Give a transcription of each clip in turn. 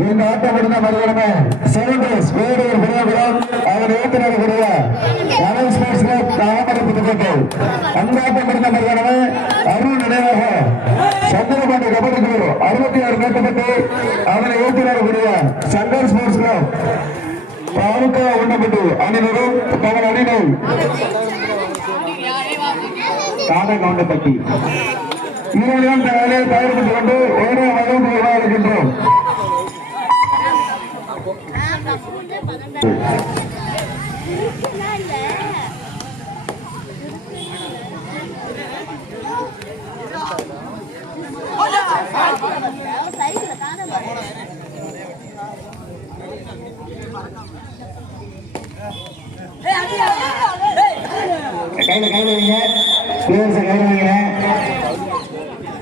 இந்த ஆட்டம் முடிந்த மறுபடியுமே செவன்டேஸ் வேறு ஒரு விளையாடுகளும் அவர் ஏற்றுக்கூடிய தமிழ் ஸ்போர்ட்ஸ்ல தாமரை புதுக்கோட்டை அந்த ஆட்டம் முடிந்த மறுபடியுமே அருள் நினைவாக சந்திரபாண்டி கபடி குழு அறுபத்தி ஆறு கேட்கப்பட்டு அவனை ஏற்றுக்கூடிய சங்கர் ஸ்போர்ட்ஸ் கிளப் பாலுக்கா உண்ணப்பட்டு அணிநரும் பவன் அணிநூல் காதை கவுண்டப்பட்டி இருபது வேலையை தவிர்த்துக் கொண்டு ஏதோ அளவு இருக்கின்றோம் கையில கையில வைங்க கையில வைங்க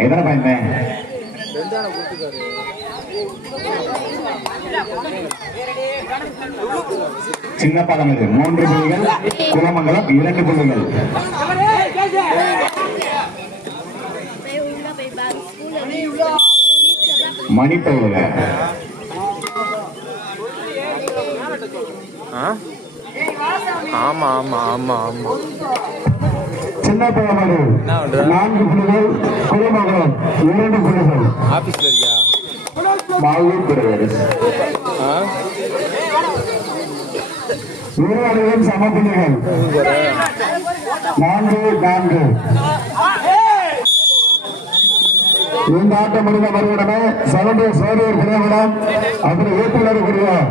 எங்கடா பையன் சின்ன பாடம் இது மூன்று புள்ளிகள் குலமங்கலம் இரண்டு புள்ளிகள் மணி பெயர் ஆமா ஆமா ஆமா ஆமா சின்ன பழமடி நான்கு புள்ளிகள் குடிமகளும் இரண்டு புள்ளிகள் இருவரையும் சம புள்ளிகள் நான்கு நான்கு இந்த ஆட்டம் முடிந்த வருகிறமே சவுண்டர் சோதியர் கிரேகுடம் அப்படி ஏற்றுள்ளது கூறுகிறோம்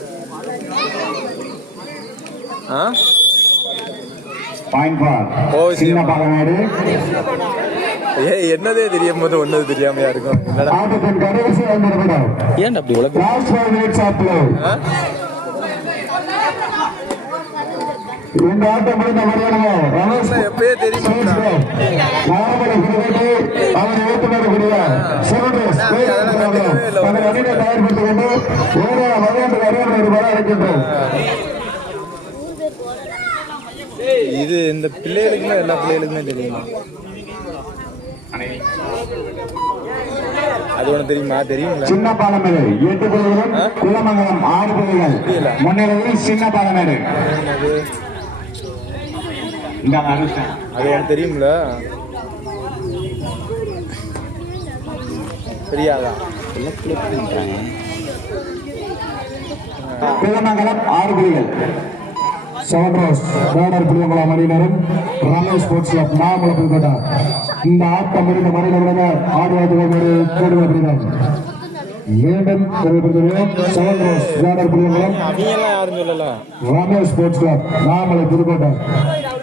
என்னதே தெரியும் போது ஒன்னது தெரியாம யாருக்கும் என்னடா ஏன் அப்படி உலகம் இந்த ஆட்டம் முடிந்த முடியலையோ எப்பயே தெரியுமா இது இந்த பிள்ளைகளுக்குமே எல்லா பிள்ளைகளுக்குமே தெரியுமா அது ஒண்ணு தெரியுமா தெரியும் சின்ன பாலமேடு எட்டு பிள்ளைகளும் குளமங்கலம் ஆறு பிள்ளைகள் முன்னிலையில் சின்ன பாலமேடு அது எனக்கு தெரியும்ல தெரியாதா குளமங்கலம் ஆறு புள்ளிகள் சவுண்ட்ரோஸ் coder Puliyankulam மணிநரும் Ramesh sports club Namakkal quota இந்த ஆட்டம் முடிந்த மணிநருடன் ஆடுவாதம் ஒரு கோடி அப்படிதான் மீண்டும் சவுண்ட்ரோஸ் coder Puliyankulam Ramesh sports club நாமலை Pudukkottai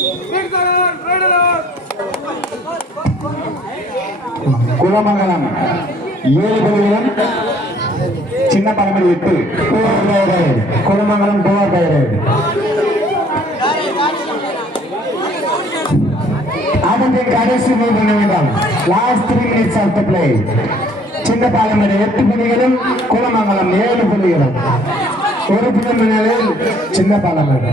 குலமகளம் ஏழு பகுதியிலும் சின்ன பழமொழி எட்டு பூவா பெயரு குலமங்கலம் பூவா பெயரு அடுத்து கடைசி மூன்று நிமிடம் last three minutes of the play சின்ன பழமொழி எட்டு புள்ளிகளும் குலமங்கலம் ஏழு புள்ளிகளும் ஒரு புள்ளி மணி சின்ன பழமொழி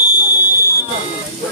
யூனார் பாருங்குுுுுுுுுுுுுுுுுுுுுுுுுுுுுுுுுுுுுுுுுுுுுுுுுுுுுுுுுுுுுுுுுுுுுுுுுுுுுுுுுுுுுுுுுுுுுுுுுுுுுுுுுுுுுுுுுுுுுுுுுுுுுுுுுுுுுுுுுுுுுுுுுுுுுுுுுுுுுுுுுுுுுுுுுுுுுுுுுுுுுுுுுுுுுுுுுுுுுுுுுுுுுுுுுுுுுுுுுுுுுுுுுுுுுுுுுுுுுுுுுுுுுுுுுுு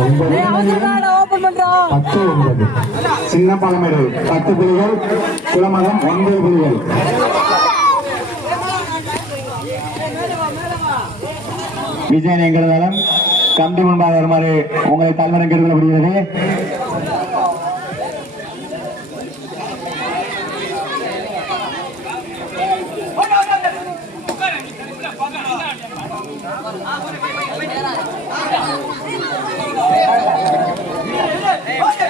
பத்து என்பது சின்ன பழமைகள் பத்து புலிகள் குளமரம் ஒன்பது புலிகள் விஜயன் எங்கள் நலம் கந்தி முன்பாக வருமாறு உங்களை தலைமுறை கருதப்படுகிறது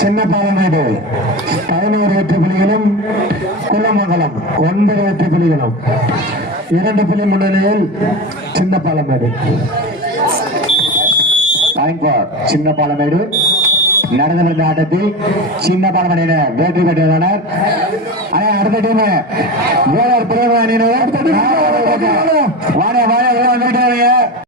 சின்ன பாலமேடு பதினோரு வெற்றி புலிகளும் குளமங்கலம் ஒன்பது வெற்றி புலிகளும் இரண்டு புலி முன்னிலையில் சின்ன பாலமேடு சின்ன பாலமேடு நடந்து வந்த ஆட்டத்தில் சின்ன பாலமடைய வெற்றி பெற்றுள்ளனர் அடுத்த டீம் வீரர் பிரிவு அணியினர் வாடகை வாடகை வந்துட்டு